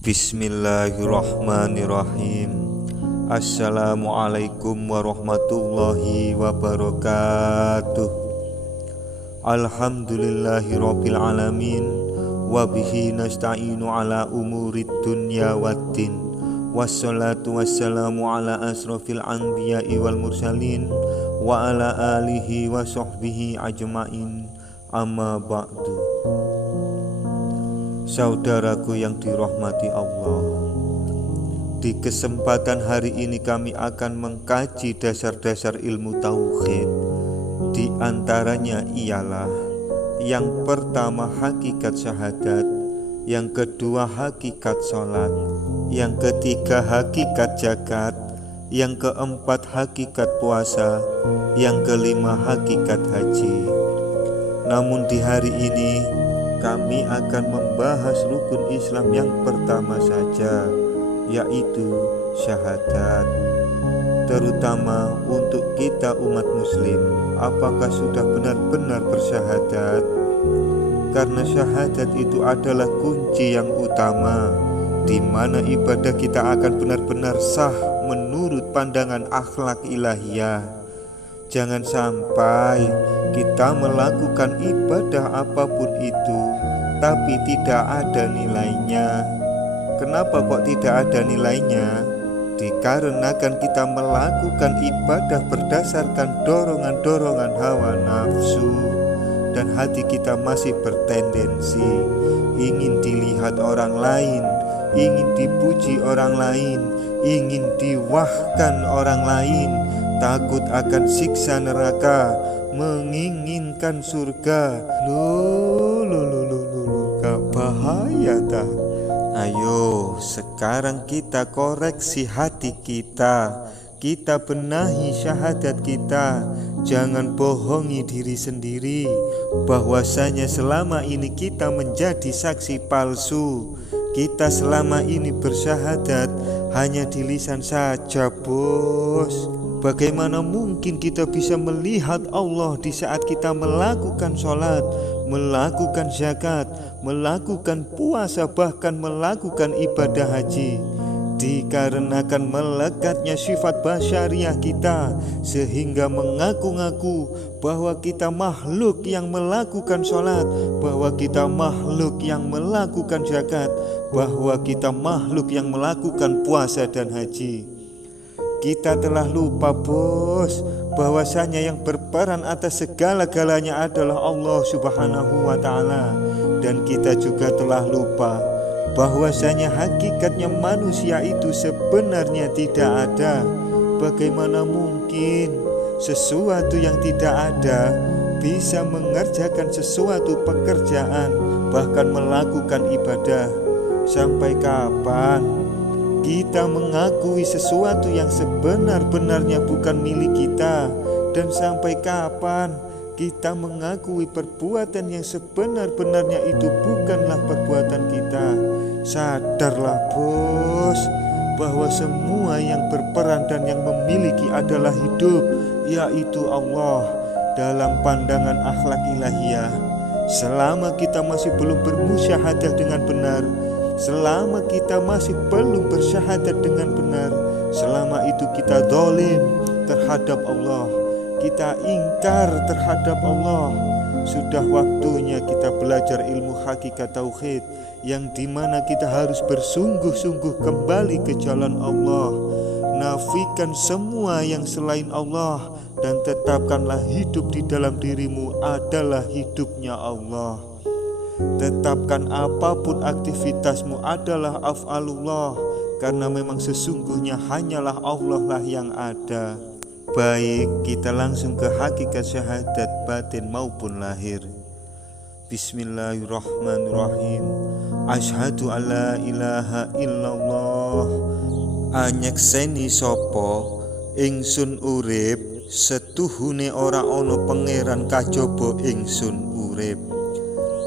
Bismillahirrahmanirrahim. Assalamualaikum warahmatullahi wabarakatuh. Alhamdulillahirabbil alamin, wabihi nasta'inu ala umurid dunya waddin. Wassalatu wassalamu ala asrofil anbiya'i wal mursalin wa ala alihi wa sahbihi ajma'in. Amma ba'du. Saudaraku yang dirahmati Allah, di kesempatan hari ini kami akan mengkaji dasar-dasar ilmu tauhid. Di antaranya ialah yang pertama hakikat syahadat, yang kedua hakikat sholat, yang ketiga hakikat zakat, yang keempat hakikat puasa, yang kelima hakikat haji. Namun di hari ini kami akan membahas rukun Islam yang pertama saja, yaitu syahadat. Terutama untuk kita umat muslim, apakah sudah benar-benar bersyahadat? Karena syahadat itu adalah kunci yang utama, di mana ibadah kita akan benar-benar sah menurut pandangan akhlak ilahiyah. Jangan sampai kita melakukan ibadah apapun itu tapi tidak ada nilainya. Kenapa kok tidak ada nilainya? Dikarenakan kita melakukan ibadah berdasarkan dorongan-dorongan hawa nafsu, dan hati kita masih bertendensi ingin dilihat orang lain, ingin dipuji orang lain, ingin diwahkan orang lain, takut akan siksa neraka, menginginkan surga. Gak bahaya tak? Ayo sekarang kita koreksi hati kita, kita benahi syahadat kita. Jangan bohongi diri sendiri bahwasanya selama ini kita menjadi saksi palsu. Kita selama ini bersyahadat hanya di lisan saja, bos. Bagaimana mungkin kita bisa melihat Allah di saat kita melakukan sholat, melakukan zakat, melakukan puasa, bahkan melakukan ibadah haji? Dikarenakan melekatnya sifat basyariah kita, sehingga mengaku-ngaku bahwa kita makhluk yang melakukan sholat, bahwa kita makhluk yang melakukan zakat, bahwa kita makhluk yang melakukan puasa dan haji. Kita telah lupa, bos, bahwasanya yang berperan atas segala-galanya adalah Allah Subhanahu wa ta'ala. Dan kita juga telah lupa bahwasanya hakikatnya manusia itu sebenarnya tidak ada. Bagaimana mungkin sesuatu yang tidak ada bisa mengerjakan sesuatu pekerjaan, bahkan melakukan ibadah? Sampai kapan kita mengakui sesuatu yang sebenar-benarnya bukan milik kita? Dan sampai kapan kita mengakui perbuatan yang sebenar-benarnya itu bukanlah perbuatan kita? Sadarlah, bos, bahwa semua yang berperan dan yang memiliki adalah hidup, yaitu Allah. Dalam pandangan akhlak ilahiyah, selama kita masih belum bermusyahadah dengan benar, selama kita masih belum bersyahadat dengan benar, selama itu kita zalim terhadap Allah, kita ingkar terhadap Allah. Sudah waktunya kita belajar ilmu hakikat tauhid, yang dimana kita harus bersungguh-sungguh kembali ke jalan Allah. Nafikan semua yang selain Allah, dan tetapkanlah hidup di dalam dirimu adalah hidupnya Allah. Tetapkan apapun aktivitasmu adalah af'alullah, karena memang sesungguhnya hanyalah Allah lah yang ada. Baik, kita langsung ke hakikat syahadat batin maupun lahir. Bismillahirrahmanirrahim. Asyhadu alla ilaha illallah. Anyekseni sapa ingsun urip setuhune ora ana pangeran kajaba ingsun urip.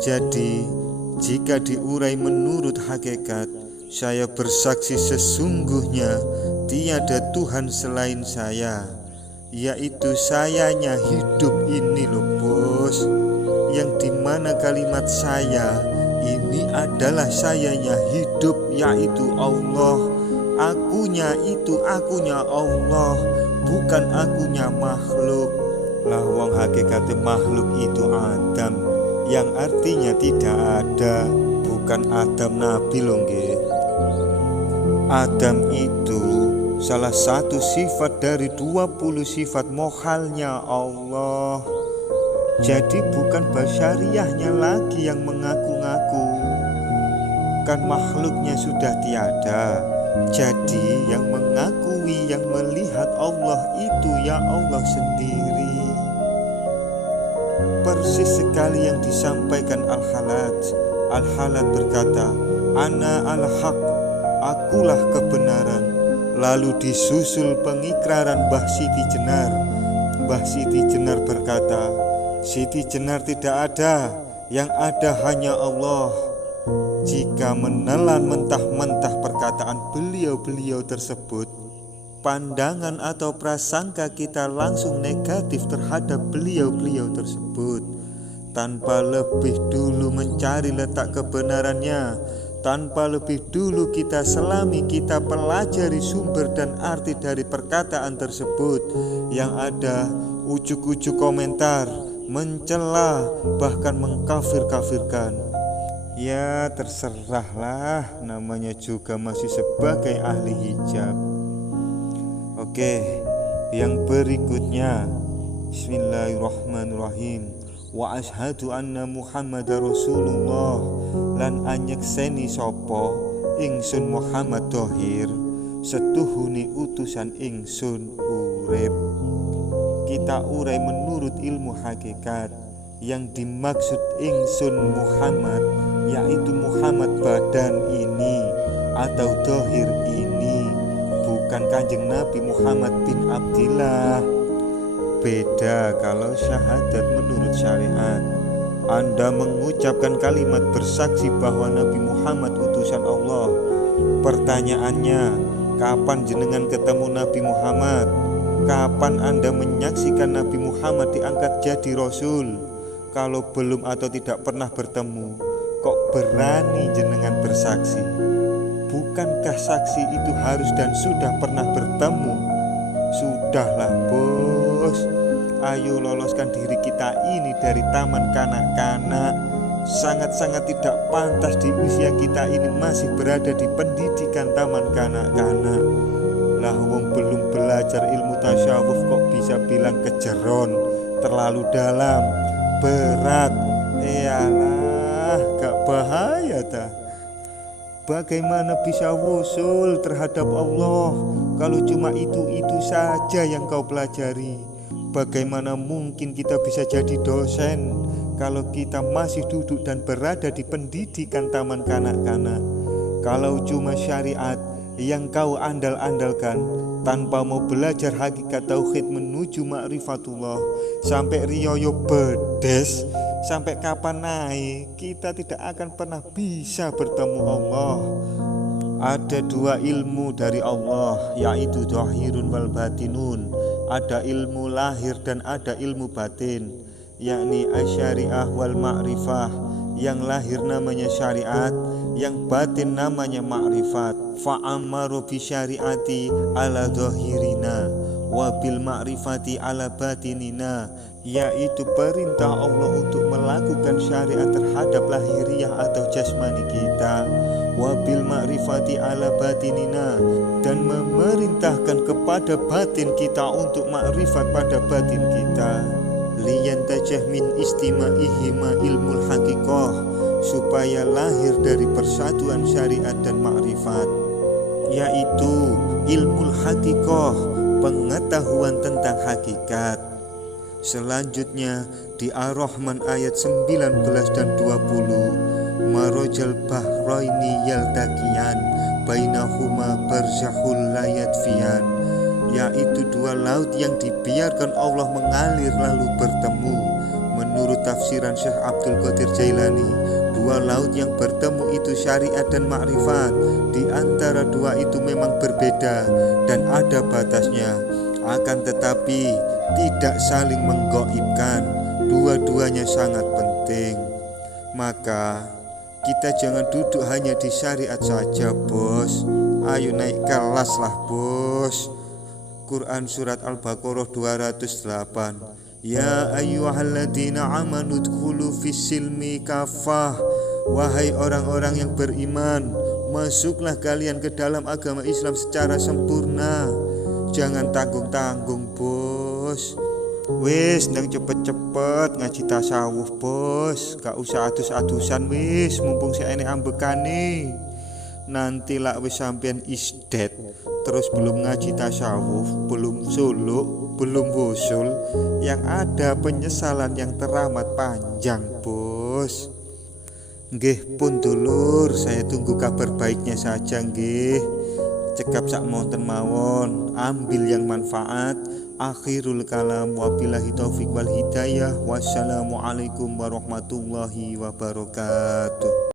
Jadi, jika diurai menurut hakikat, saya bersaksi sesungguhnya tiada Tuhan selain saya, yaitu sayanya hidup ini loh, bos. Yang dimana kalimat saya ini Ini adalah sayanya hidup, yaitu Allah. Akunya itu akunya Allah, bukan akunya makhluk. Lah wong hakikate makhluk itu Adam, yang artinya tidak ada, bukan Adam Nabi lho nggih. Adam itu salah satu sifat dari 20 sifat mokhalnya Allah. Jadi bukan basyariahnya lagi yang mengaku-ngaku, kan makhluknya sudah tiada. Jadi yang mengakui, yang melihat Allah itu ya Allah sendiri. Persis sekali yang disampaikan Al-Halaj. Al-Halaj berkata, Ana al-haq, akulah kebenaran. Lalu disusul pengikraran Mbah Siti Jenar. Mbah Siti Jenar berkata, Siti Jenar tidak ada, yang ada hanya Allah. Jika menelan mentah-mentah perkataan beliau-beliau tersebut, pandangan atau prasangka kita langsung negatif terhadap beliau-beliau tersebut, tanpa lebih dulu mencari letak kebenarannya, tanpa lebih dulu kita selami, kita pelajari sumber dan arti dari perkataan tersebut. Yang ada ujuk-ujuk komentar, mencela, bahkan mengkafir-kafirkan. Ya terserahlah, namanya juga masih sebagai ahli hijab. Oke, yang berikutnya, Bismillahirrahmanirrahim. Wa ashadu anna Muhammadar Rasulullah, lan anyekseni sopo ingsun Muhammad Thohir setuhuni utusan ingsun urip. Kita urai menurut ilmu hakikat. Yang dimaksud ingsun Muhammad, yaitu Muhammad badan ini atau Thohir ini, bukan Kanjeng Nabi Muhammad bin Abdillah. Beda kalau syahadat menurut syariat. Anda mengucapkan kalimat bersaksi bahwa Nabi Muhammad utusan Allah. Pertanyaannya, kapan jenengan ketemu Nabi Muhammad? Kapan Anda menyaksikan Nabi Muhammad diangkat jadi Rasul? Kalau belum atau tidak pernah bertemu, kok berani jenengan bersaksi? Bukankah saksi itu harus dan sudah pernah bertemu? Sudahlah bos, ayo loloskan diri kita ini dari taman kanak-kanak. Sangat-sangat tidak pantas di usia kita ini masih berada di pendidikan taman kanak-kanak. Lah wong belum belajar ilmu tasyawuf kok bisa bilang kejeron, terlalu dalam, berat. Iyalah, gak bahaya ta? Bagaimana bisa wusul terhadap Allah kalau cuma itu saja yang kau pelajari? Bagaimana mungkin kita bisa jadi dosen kalau kita masih duduk dan berada di pendidikan taman kanak-kanak? Kalau cuma syariat yang kau andal-andalkan tanpa mau belajar hakikat tauhid menuju ma'rifatullah, sampai riyoyo bedes, sampai kapan naik, kita tidak akan pernah bisa bertemu Allah. Ada dua ilmu dari Allah, yaitu zahirun wal batinun. Ada ilmu lahir dan ada ilmu batin, yakni asyariah wal ma'rifah. Yang lahir namanya syariat, yang batin namanya ma'rifat. Fa'amaru bi syariati ala zahirina wa bil ma'rifati ala batinina, yaitu perintah Allah untuk melakukan syariat terhadap lahiriah atau jasmani kita, wa bil ma'rifati ala batinina, dan memerintahkan kepada batin kita untuk ma'rifat pada batin kita. Liyantajah min istima'ihima ilmul hakikoh, supaya lahir dari persatuan syariat dan ma'rifat, yaitu ilmul hakikoh, pengetahuan tentang hakikat. Selanjutnya di Ar-Rahman ayat 19 dan 20, marojal bahraini yaltaqiyan bainahuma barzahul la yadfiyan, yaitu dua laut yang dibiarkan Allah mengalir lalu bertemu. Menurut tafsiran Syekh Abdul Qadir Jailani, dua laut yang bertemu itu syariat dan ma'rifat. Di antara dua itu memang berbeda dan ada batasnya, akan tetapi tidak saling menggoibkan. Dua-duanya sangat penting. Maka Kita jangan duduk hanya di syariat saja, bos. Ayo naik kelas lah, bos. Quran surat Al-Baqarah 208. Ya ayyuhalladzina amanu dkhulu fis-silmi kafah. Wahai orang-orang yang beriman, masuklah kalian ke dalam agama Islam secara sempurna. Jangan tanggung-tanggung, bos. Wis ndang cepet-cepet ngaji tasawuf, bos. Gak usah adus-adusan wis, mumpung si enek ambekane. Nanti lak wis sampean isdet, terus belum ngaji tasawuf, belum suluk, belum wusul, yang ada penyesalan yang teramat panjang, bos. Nggih pun dulur, saya tunggu kabar baiknya saja nggih. Cekap sak monten mawon, ambil yang manfaat. Akhirul kalam, wabillahi taufik wal hidayah. Wassalamualaikum warahmatullahi wabarakatuh.